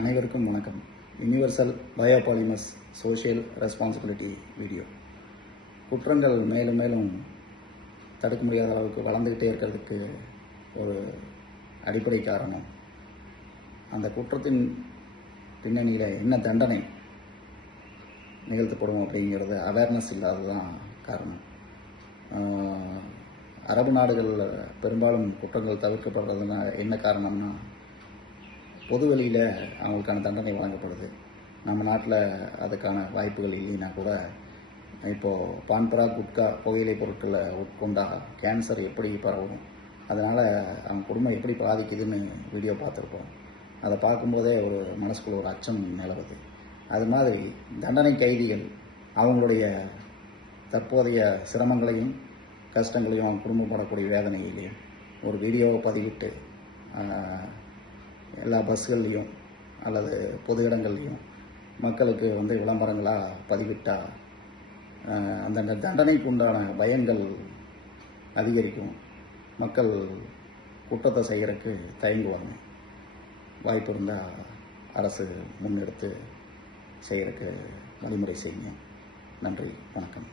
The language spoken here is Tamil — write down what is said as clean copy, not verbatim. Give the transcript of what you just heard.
அனைவருக்கும் வணக்கம். Universal Biopolymers social responsibility video. குற்றங்கள் மேலும் மேலும் தடுக்க முடியாத அளவுக்கு வளர்ந்துக்கிட்டே இருக்கிறதுக்கு ஒரு அடிப்படை காரணம், அந்த குற்றத்தின் பின்னணியில் என்ன தண்டனை நிகழ்த்தப்படும் அப்படிங்கிறது அவேர்னஸ் இல்லாததான் காரணம். அரபு நாடுகளில் பெரும்பாலும் குற்றங்கள் தவிர்க்கப்படுறதுனா என்ன காரணம்னா, பொது வெளியில் அவங்களுக்கான தண்டனை வழங்கப்படுது. நம்ம நாட்டில் அதுக்கான வாய்ப்புகள் இல்லைன்னா கூட, இப்போது பான்பரா, குட்கா, புகையிலை பொருட்களை உட்கொண்டா கேன்சர் எப்படி பரவும், அதனால் அவங்க குடும்பம் எப்படி பாதிக்குதுன்னு வீடியோ பார்த்துருப்போம். அதை பார்க்கும்போதே ஒரு மனசுக்குள்ள ஒரு அச்சம் நிலவுது. அது மாதிரி தண்டனை கைதிகள் அவங்களுடைய தற்போதைய சிரமங்களையும் கஷ்டங்களையும் அவங்க குடும்பம் படக்கூடிய வேதனையிலையும் ஒரு வீடியோவை பதிவிட்டு எல்லா பஸ்கள்லேயும் அல்லது பொது இடங்கள்லையும் மக்களுக்கு விளம்பரங்களாக பதிவிட்டால் அந்த தண்டனைக்கு உண்டான பயன்கள் அதிகரிக்கும். மக்கள் குற்றத்தை செய்கிறதுக்கு தயங்குவாங்க. வாய்ப்பு இருந்தால் அரசு முன்னெடுத்து செய்கிறதுக்கு வழிமுறை செய்யுங்க. நன்றி, வணக்கம்.